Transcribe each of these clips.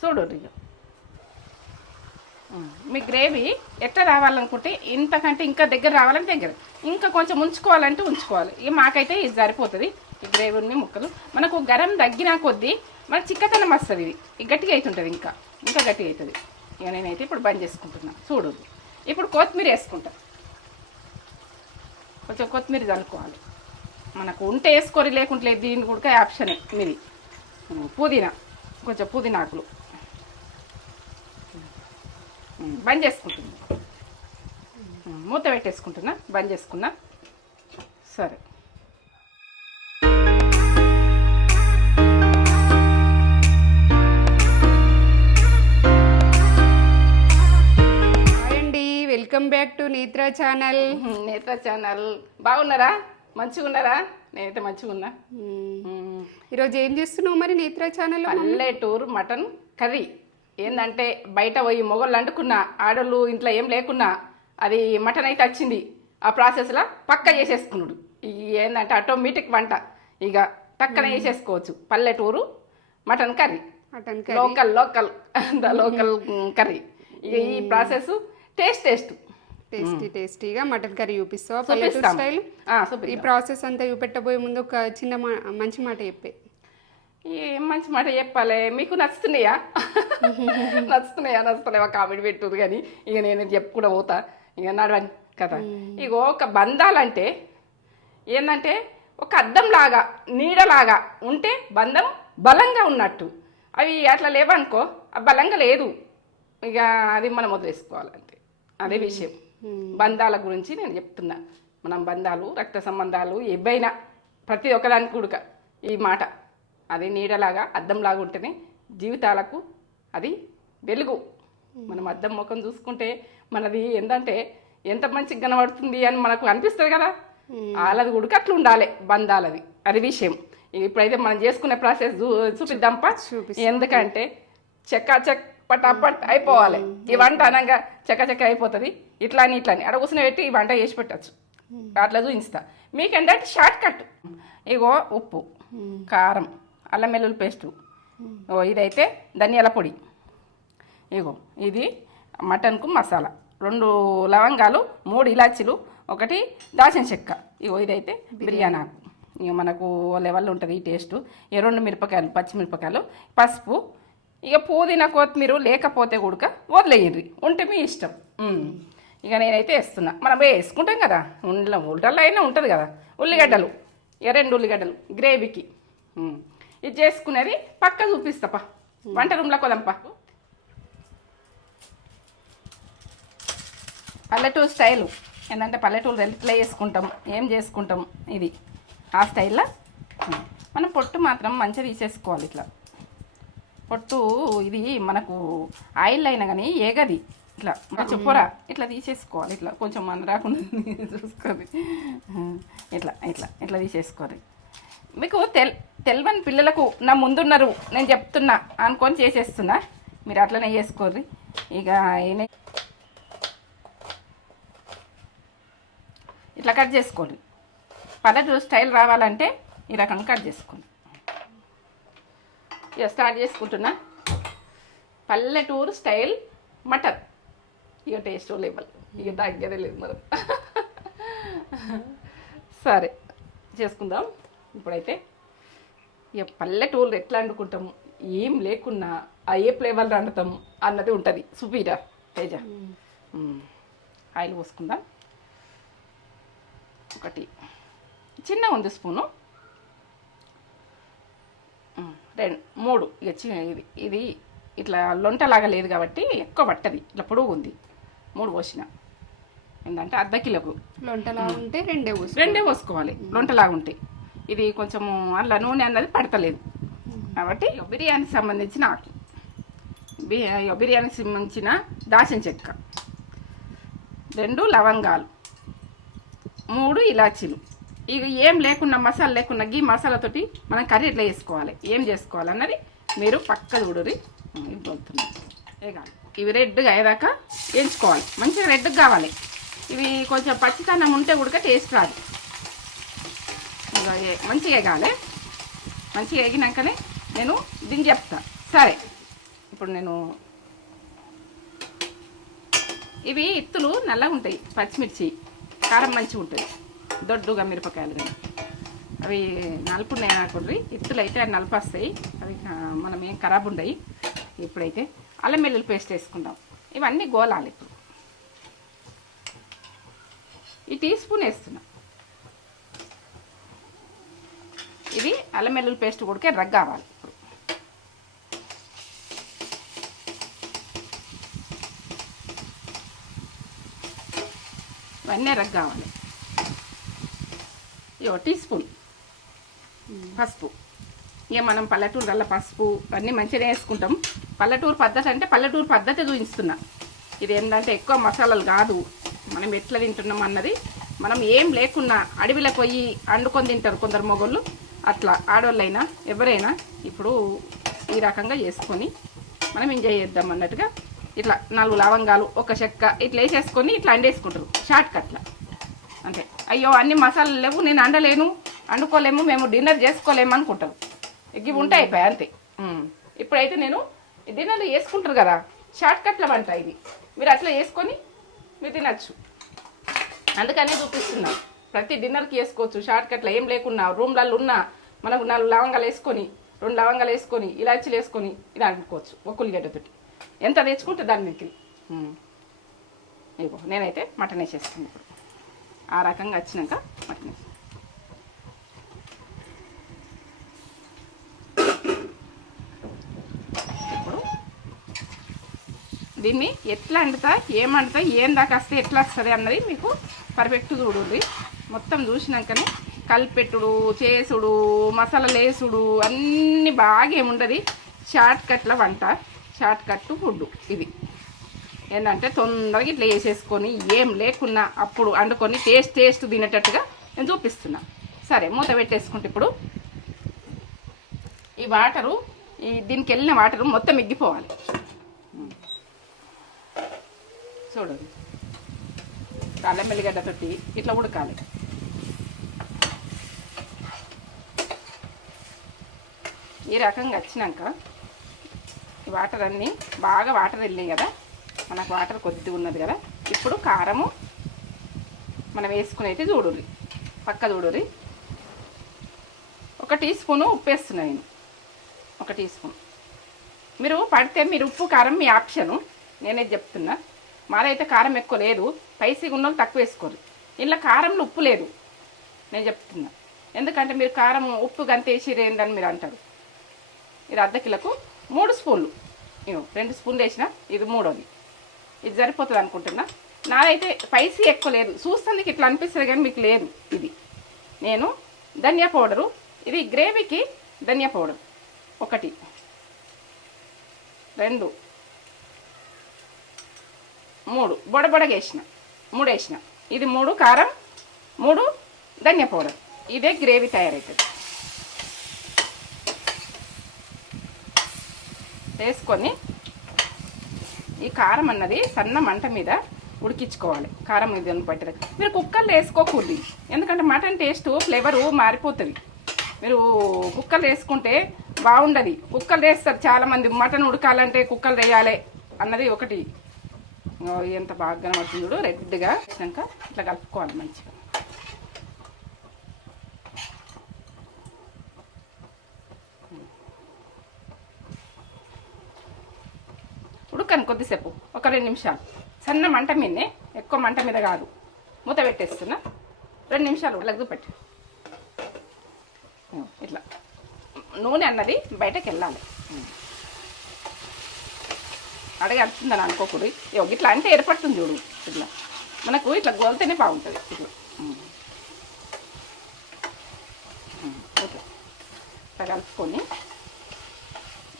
చూడు ఇక మీ గ్రేవీ ఎట్లా రావాలనుకుంటే ఇంతకంటే ఇంకా దగ్గర రావాలంటే దగ్గర. ఇంకా కొంచెం ఉంచుకోవాలంటే ఉంచుకోవాలి. ఇక మాకైతే ఇది సరిపోతుంది. ఈ గ్రేవీ ఉన్న ముక్కలు. మనకు గరం తగ్గినా కొద్దీ మన చిక్కతనం వస్తుంది ఇది. ఇది గట్టిగా అవుతుంటుంది ఇంకా. ఇంకా గట్టిగా అవుతుంది ఇక నేనైతే ఇప్పుడు బంద్ చేసుకుంటున్నాను చూడు. ఇప్పుడు కొత్తిమీర వేసుకుంటా. కొంచెం కొత్తిమీర చల్లుకోవాలి. మనకు ఉంటే వేసుకోరి లేకుంటే లేదు. దీని కూడా ఆప్షన్ మీది. పుదీనా. కొంచెం పుదీనా ఆకులు ఉమ్, బంద్ చేసుకుంటున్నా. మూత పెట్టేసుకుంటున్నా బంద్ చేసుకున్నా. సరే. హాయ్ అండి welcome back to Netra channel. Netra channel. బాగున్నారా? మంచిగా ఉన్నారా నేనైతే మంచిగా ఉన్నా ఈరోజు ఏం చేస్తున్నావు మరి నేత్ర ఛానల్ పల్లెటూరు మటన్ కర్రీ. ఏంటంటే బయట పోయి మొగళ్ళు అంటుకున్నా ఆడోళ్ళు ఇంట్లో ఏం లేకున్నా అది మటన్ అయితే వచ్చింది. ఆ ప్రాసెస్లో పక్క చేసేసుకున్నాడు. ఏంటంటే ఆటోమేటిక్ వంట. ఇక టక్కన చేసేసుకోవచ్చు. పల్లెటూరు mutton curry. Mutton local local the local curry. ఇక ఈ ప్రాసెస్ టేస్ట్ టేస్ట్ టేస్టీ టేస్టీగా మటన్ కర్రీ చూపిస్తావా పల్లెటూరు స్టైల్? ఈ ప్రాసెస్ అంతా చూపెట్టబోయే ముందు ఒక చిన్న మంచి మాట చెప్పే. ఏం మంచి మాట చెప్పాలి. మీకు నచ్చుతున్నాయా? నచ్చుతున్నాయా? నచ్చుతున్నాయా కామెడీ పెట్టుది కానీ ఇక నేను చెప్పుకుంటూ పోతా. ఇక నడవని కదా. ఇక ఒక బంధాలంటే ఏంటంటే ఒక అద్దంలాగా నీడలాగా ఉంటే బంధం బలంగా ఉన్నట్టు. అవి అట్లా లేవనుకో ఆ బలంగా లేదు. ఇక అది మనం వదిలేసుకోవాలి అంతే అదే విషయం. బంధాల గురించి నేను చెప్తున్నా. మనం బంధాలు రక్త సంబంధాలు ఏవైనా ప్రతి ఒక్కదానికి కూడక ఈ మాట. అది నీడలాగా అద్దంలాగా ఉంటేనే జీవితాలకు అది వెలుగు. మనం అద్దం ముఖం చూసుకుంటే మనది ఏంటంటే ఎంత మంచిగా కనబడుతుంది అని మనకు అనిపిస్తుంది కదా. వాళ్ళది కూడా అట్లా ఉండాలి బంధాలది. అది విషయం. ఇప్పుడైతే మనం చేసుకునే ప్రాసెస్ చూపిద్దాంపా? ఎందుకంటే చెక్క పటాపట్ అయిపోవాలి. ఈ వంట అనగా చెక్క చెక్క అయిపోతుంది. ఇట్లా అని ఇట్లా అని అక్కడ కూర్చుని పెట్టి ఈ వంట చేసి పెట్టచ్చు. అట్లా చూపిస్తా. మీకు ఏంటంటే షార్ట్ కట్ ఇగో ఉప్పు కారం అల్లం వెల్లుల్లి పేస్టు. ఓ ఇదైతే ధనియాల పొడి. ఇగో ఇది మటన్కు మసాలా. రెండు లవంగాలు మూడు ఇలాచీలు ఒకటి దాచిన చెక్క. ఇగో ఇదైతే బిర్యానీ ఆకు. ఇక మనకు లెవెల్లో ఉంటుంది ఈ టేస్ట్. ఈ రెండు మిరపకాయలు పచ్చిమిరపకాయలు పసుపు ఇక పుదీనా కొత్తిమీర లేకపోతే కూడక వదిలేయండి. ఉంటే మీ ఇష్టం. ఇక నేనైతే వేస్తున్నా. మనం వేసుకుంటాం కదా. ఉండ ఉల్టల్లో అయినా ఉంటుంది కదా. ఉల్లిగడ్డలు. ఇక రెండు ఉల్లిగడ్డలు. గ్రేవీకి. ఇది చేసుకునేది పక్క చూపిస్తాపా. వంట రూమ్లో కొదంపా. పల్లెటూరు స్టైలు. ఏంటంటే పల్లెటూరు ఎట్లా చేసుకుంటాం. ఏం చేసుకుంటాం? ఇది. ఆ స్టైల్లో? మనం పొట్టు మాత్రం మంచిగా తీసేసుకోవాలి ఇట్లా. పొట్టు ఇది మనకు ఆయిల్ అయినా కానీ ఏగది. ఇట్లా కొంచెం పొర ఇట్లా తీసేసుకోవాలి. ఇట్లా కొంచెం మన రాకుండా చూసుకోవాలి ఇట్లా ఇట్లా ఇట్లా తీసేసుకోవాలి మీకు తెల్ తెల్వని పిల్లలకు నా ముందున్నారు నేను చెప్తున్నా అనుకొని చేసేస్తున్నా. మీరు అట్లనే చేసుకోర్రి. ఇక ఈయన ఇట్లా కట్ చేసుకోండి. పల్లెటూరు స్టైల్ రావాలంటే ఈ రకంగా కట్ చేసుకోండి. స్టార్ట్ చేసుకుంటున్నా. పల్లెటూరు స్టైల్ మటన్. ఇక టేస్ట్ లేవల్ ఇక తగ్గదే లేదు మనం సరే చేసుకుందాం. ఇప్పుడైతే ఇక పల్లెటూరు ఎట్లా వండుకుంటాం ఏం లేకున్నా ఆ ఏ ఫ్లేవర్లు వండుతాం అన్నది ఉంటుంది. సుపీరా తేజ. ఆయిల్ పోసుకుందాం. ఒకటి. చిన్న ఉంది స్పూను. రెండు మూడు. ఇక ఇది ఇది ఇట్లా లొంటలాగా లేదు కాబట్టి ఎక్కువ పట్టది. ఇట్లా పొడుగు ఉంది. మూడు పోసిన. ఏంటంటే అర్ధ కిలోకు. లొంటలా ఉంటే రెండే పోసు రెండే పోసుకోవాలి. లొంటలాగా ఉంటాయి ఇది కొంచెము అలా నూనె అన్నది పడతలేదు. కాబట్టి బిర్యానీకి సంబంధించిన ఆకు. బిర్యానీకి సంబంధించిన దాచిన చెక్క. రెండు లవంగాలు. మూడు ఇలాచీలు. ఇక ఏం లేకున్నా మసాలా లేకున్నా గీ మసాలాతోటి మనం కర్రీ ఎట్లా చేసుకోవాలి? ఏం చేసుకోవాలి అన్నది మీరు పక్క చూడరి ఇవి రెడ్గా అయ్యేదాకా వేయించుకోవాలి మంచిగా రెడ్గా కావాలి. ఇవి కొంచెం పచ్చితనం ఉంటే కూడా టేస్ట్ రాదు. మంచిగా ఎగాలి. మంచిగా ఎగినాకనే నేను దీన్ని చెప్తా. సరే ఇప్పుడు నేను ఇవి ఇత్తులు నల్లగా ఉంటాయి పచ్చిమిర్చి కారం మంచిగా ఉంటుంది దొడ్డుగా మిరపకాయలు కానీ అవి నలుపున్నాయి అనుకోండి ఇత్తులు అయితే అవి నలుపు వస్తాయి. అవి మనం ఏం ఖరాబ్ ఉండయి. ఇప్పుడైతే అల్లం వెల్లుల్లి పేస్ట్ వేసుకుంటాం ఇవన్నీ గోలాలి ఇప్పుడు. ఈ టీ స్పూన్ వేస్తున్నాం. ఇది అల్లం వెల్లుల్లి పేస్ట్ కొడికే రగ్ కావాలి ఇప్పుడు. ఇవన్నీ రగ్ కావాలి టీ స్పూన్. పసుపు. ఇక మనం పల్లెటూరుల పసుపు అన్నీ మంచిగా వేసుకుంటాం. పల్లెటూరు పద్ధతి అంటే పల్లెటూరు పద్ధతి చూపిస్తున్నా. ఇది ఏంటంటే ఎక్కువ మసాలాలు కాదు. మనం ఎట్లా తింటున్నాం అన్నది మనం ఏం లేకున్నా అడవిలో పోయి వండుకొని తింటారు కొందరు మొగోళ్ళు. అట్లా ఆడవాళ్ళైనా ఎవరైనా ఇప్పుడు ఈ రకంగా చేసుకొని మనం ఎంజాయ్ చేద్దాం అన్నట్టుగా ఇట్లా నాలుగు లవంగాలు ఒక చెక్క ఇట్లా వేసేసుకొని ఇట్లా అండేసుకుంటారు. షార్ట్ కట్లా అయ్యో అన్ని మసాలాలు లేవు నేను అండలేను. వండుకోలేము మేము డిన్నర్ చేసుకోలేము అనుకుంటారు ఇవి ఉంటాయి అయిపోయి అంతే. ఇప్పుడైతే నేను డిన్నర్లు వేసుకుంటారు కదా షార్ట్ కట్ల వంట ఇది. మీరు అట్లా వేసుకొని మీరు తినచ్చు. అందుకనే చూపిస్తున్నా. ప్రతి డిన్నర్కి వేసుకోవచ్చు. షార్ట్ కట్లో ఏం లేకున్నా రూమ్లలో ఉన్నా మనకు నాలుగు లవంగాలు వేసుకొని రెండు లవంగాలు వేసుకొని ఇలాచీలు వేసుకొని ఇలా అనుకోవచ్చు ఒక ఎంత తెచ్చుకుంటే దాని మీదకి ఇగో నేనైతే మటన్ వేసేస్తాను ఇప్పుడు. ఆ రకంగా వచ్చినాక మటన్ ఇప్పుడు దీన్ని ఎట్లా వండుతా ఏం వండుతా ఏం దాకా వస్తే ఎట్లా వస్తుంది అన్నది మీకు పర్ఫెక్ట్ చూడుర్రి మొత్తం చూసినాకనే కలిపెట్టుడు చేసుడు మసాలా లేసుడు అన్నీ బాగా ఏముండదు షార్ట్ కట్ల వంట. షార్ట్ కట్ ఫుడ్ ఇది. ఏంటంటే తొందరగా ఇట్లా వేసేసుకొని ఏం లేకున్నా అప్పుడు వండుకొని టేస్ట్ టేస్ట్ తినేటట్టుగా నేను చూపిస్తున్నా. సరే మూత పెట్టేసుకుంటే ఇప్పుడు ఈ వాటరు ఈ దీనికి వెళ్ళిన వాటరు మొత్తం ఎగ్గిపోవాలి చూడండి. అల్లం తొట్టి ఇట్లా ఉడకాలి. ఈ రకంగా వచ్చినాక ఈ వాటర్ అన్నీ బాగా వాటర్ వెళ్ళాయి కదా మనకు వాటర్ కొద్దిగా ఉన్నది కదా. ఇప్పుడు కారము మనం వేసుకునేది చూడుర్రి. పక్క చూడుర్రి. ఒక టీ స్పూను ఉప్పు వేస్తున్నా నేను. ఒక టీ స్పూన్. మీరు పడితే మీరు ఉప్పు కారం మీ ఆప్షను. నేనే చెప్తున్నా. మాదైతే కారం ఎక్కువ లేదు. స్పైసీగా ఉన్న వాళ్ళు తక్కువ వేసుకోరు. ఇలా కారంలో ఉప్పు లేదు. నేను చెప్తున్నా. ఎందుకంటే మీరు కారం ఉప్పు గంతేసిరు ఏందని మీరు అంటారు. ఇది అర్ధ కిలోకు మూడు స్పూన్లు. రెండు స్పూన్లు వేసిన ఇది మూడోది. ఇది సరిపోతుంది అనుకుంటున్నా. నాదైతే స్పైసీ ఎక్కువ లేదు. చూస్తుంది ఇట్లా అనిపిస్తుంది కానీ మీకు లేదు ఇది. నేను ధనియా పౌడరు. ఇది గ్రేవీకి ధనియా పౌడర్. ఒకటి. రెండు. మూడు. బొడబొడగా వేసిన. మూడు వేసిన. ఇది మూడు కారం మూడు ధనియా పౌడర్. ఇదే గ్రేవీ తయారవుతుంది వేసుకొని ఈ కారం అన్నది సన్న మంట మీద ఉడికించుకోవాలి. కారం ఇది పట్టేది మీరు కుక్కర్లో వేసుకోకూడదు. ఎందుకంటే మటన్ టేస్ట్ ఫ్లేవరు మారిపోతుంది. మీరు కుక్కర్లు వేసుకుంటే బాగుండదు. కుక్కర్లు వేస్తారు చాలామంది. మటన్ ఉడకాలంటే కుక్కర్లు వేయాలి అన్నది ఒకటి. ఎంత బాగా కనబడుతుంది చూడు. రెడ్గా ఇట్లా కలుపుకోవాలి మంచిగా. ఉడకని కొద్దిసేపు. ఒక రెండు నిమిషాలు. సన్న మంట మీదనే ఎక్కువ మంట మీద కాదు. మూత పెట్టేస్తున్నా. రెండు నిమిషాలు లగ్గు పెట్టి ఇట్లా. నూనె అన్నది బయటకు వెళ్ళాలి. అడగడుతుందని అనుకోకూడదు. ఇట్లా అంటే ఏర్పడుతుంది చూడు. ఇట్లా. మనకు ఇట్లా గోలితేనే బాగుంటుంది. ఇట్లా. ఓకే. ఇట్లా కలుపుకొని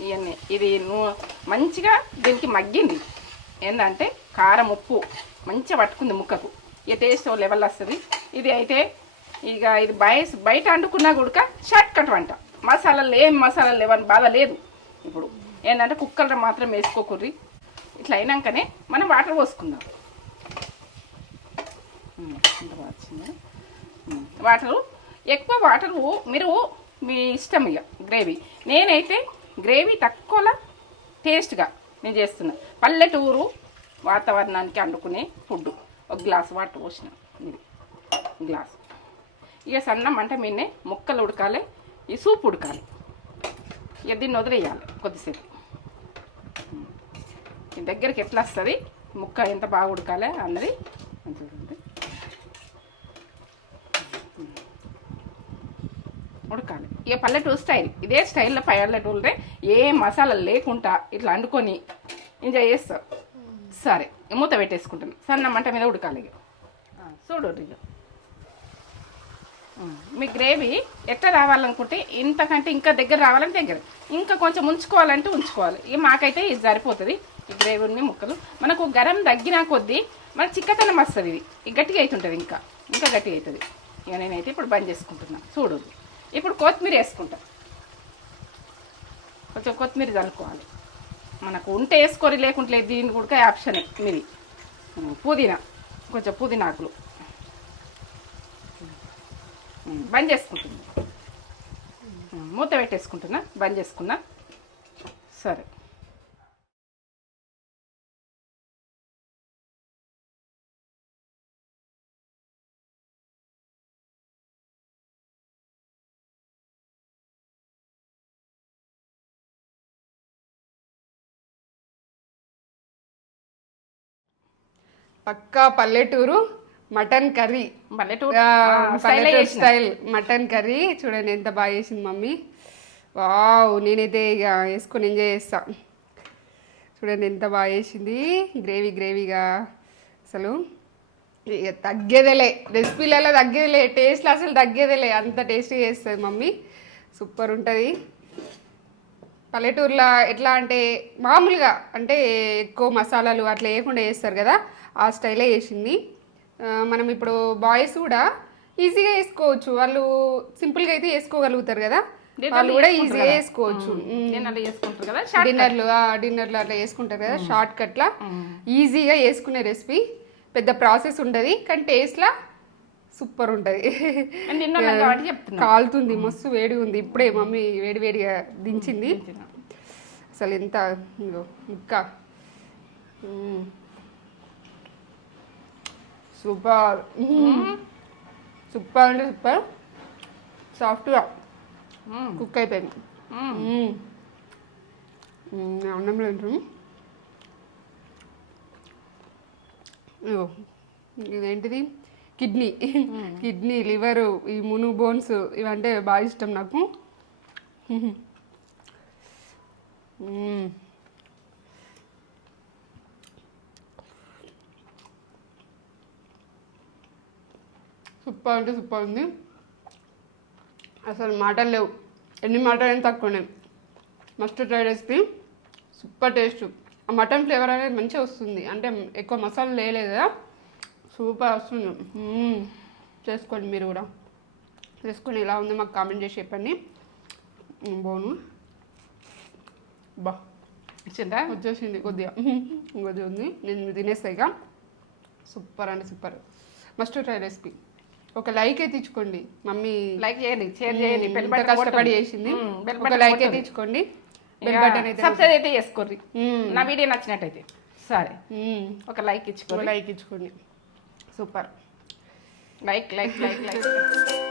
ఇవన్నీ ఇది నూ మంచిగా దీనికి మగ్గింది. ఏంటంటే కారం ఉప్పు. మంచిగా పట్టుకుంది ముక్కకు. ఇక టేస్ట్ లెవెల్ వస్తుంది. ఇది అయితే ఇక ఇది బయస్ బయట వండుకున్నా కూడా షార్ట్ కట్ వంట. మసాలాలు ఏం మసాలాలు లేవని బాధ లేదు. ఇప్పుడు ఏంటంటే కుక్కర్లో మాత్రం వేసుకోకూర్రి. ఇట్లా అయినాకనే మనం వాటర్ పోసుకుందాం. వాటరు ఎక్కువ వాటరు మీరు మీ ఇష్టం ఇక గ్రేవీ. నేనైతే గ్రేవీ తక్కువలో టేస్ట్గా నేను చేస్తున్నా. పల్లెటూరు వాతావరణానికి అండుకునే ఫుడ్ ఒక గ్లాస్ వాటర్ పోసిన. ఇది. గ్లాస్. ఇక సన్నం అంటే మీనే ముక్కలు ఉడకాలి ఈ సూప్ ఉడకాలి. ఇక దీన్ని వదిలేయాలి కొద్దిసేపు. దగ్గరికి ఎట్లా వస్తుంది? ముక్క ఎంత బాగా ఉడకాలి అన్నది చూడండి ఉడకాలి ఇక పల్లెటూరు స్టైల్. ఇదే స్టైల్లో పల్లెటూరుదే ఏ మసాలా లేకుండా ఇట్లా అండుకొని ఎంజాయ్ చేస్తారు. సరే మూత పెట్టేసుకుంటాను. సన్న మంట మీద ఉడకాలి ఇక. చూడు ఇక. మీ గ్రేవీ ఎట్లా రావాలనుకుంటే ఇంతకంటే ఇంకా దగ్గర రావాలంటే దగ్గర. ఇంకా కొంచెం ఉంచుకోవాలంటే ఉంచుకోవాలి. ఇక మాకైతే ఇది సరిపోతుంది. ఈ గ్రేవీని ముక్కలు. మనకు గరం తగ్గినా కొద్దీ మనకు చిక్కతనం వస్తుంది ఇది. గట్టిగా అవుతుంటుంది ఇంకా. ఇంకా గట్టిగా అవుతుంది ఇక నేనైతే ఇప్పుడు బంద్ చేసుకుంటున్నాను చూడు. ఇప్పుడు కొత్తిమీర వేసుకుంటాం. కొంచెం కొత్తిమీర చల్లుకోవాలి. మనకు ఉంటే వేసుకోరి లేకుంటే లేదు దీని కూడా ఆప్షనే మీది. పుదీనా కొంచెం పుదీనాకులు బంద్ చేసుకుంటున్నా. మూత పెట్టేసుకుంటున్నా బంద్ చేసుకున్నా. సరే. పక్కా పల్లెటూరు మటన్ కర్రీ. పల్లెటూరు. Style mutton curry. చూడండి ఎంత బాగా చేసింది మమ్మీ. వావ్ నేనైతే ఇక వేసుకొని ఎంజాయ్ చేస్తా. చూడండి ఎంత బాగా చేసింది. గ్రేవీ గ్రేవీగా. అసలు ఇక తగ్గేదేలే. రెసిపీలలో తగ్గేదిలే. టేస్ట్లో అసలు తగ్గేదేలే. అంత టేస్టీ చేస్తుంది మమ్మీ. సూపర్ ఉంటుంది. పల్లెటూరులో ఎట్లా అంటే మామూలుగా అంటే ఎక్కువ మసాలాలు అట్లా వేయకుండా చేస్తారు కదా. ఆ స్టైలే చేసింది. ఆ, మనం ఇప్పుడు బాయ్స్ కూడా ఈజీగా వేసుకోవచ్చు. వాళ్ళు సింపుల్గా అయితే వేసుకోగలుగుతారు కదా. వాళ్ళు కూడా ఈజీగా వేసుకోవచ్చు. డిన్నర్లు కదా. డిన్నర్లు డిన్నర్లు అట్లా వేసుకుంటారు కదా. షార్ట్ కట్లా ఈజీగా వేసుకునే రెసిపీ పెద్ద ప్రాసెస్ ఉండదు. కానీ టేస్ట్లా సూపర్ ఉంటుంది. కాలుతుంది. మస్తు వేడి ఉంది. ఇప్పుడే మమ్మీ వేడి వేడిగా దించింది. అసలు ఎంత ఇంకా. సూపర్. సూపర్ అంటే సూపర్. సాఫ్ట్గా. కుక్ అయిపోయింది. అన్నంలో ఇదేంటిది? కిడ్నీ. కిడ్నీ లివరు ఈ మును బోన్స్ ఇవంటే బాగా ఇష్టం నాకు. సూపర్ అంటే సూపర్ ఉంది. అసలు మాటలు లేవు. ఎన్ని మాటలు అయినా తక్కువనే must try recipe super taste. ఆ మటన్ ఫ్లేవర్ అనేది మంచిగా వస్తుంది. అంటే ఎక్కువ మసాలా వేయలేదు కదా. సూపర్ వస్తుంది. చేసుకోండి మీరు కూడా. చేసుకొని ఎలా ఉందో మాకు కామెంట్ చేసి చెప్పండి. బాగును బా. ఇచ్చిందా? వచ్చేసింది కొద్దిగా. కొద్దిగా ఉంది. నేను తినేస్తా ఇక. సూపర్ అంటే సూపర్. మస్ట్ ట్రై రెసిపీ ఒక లైక్ అయితే ఇచ్చుకోండి మమ్మీ లైక్ చేయండి షేర్ చేయండి బెల్ బటన్ కష్టపడి. చేసింది. బెల్ బటన్ లైక్ అయితే. ఇచ్చుకోండి బెల్ బటన్ అయితే సబ్స్క్రైబ్ అయితే మ్మ్. నా వీడియో నచ్చినట్టయితే సరే. ఒక లైక్ ఇచ్చుకోండి లైక్ ఇచ్చుకోండి. Super. Like like like like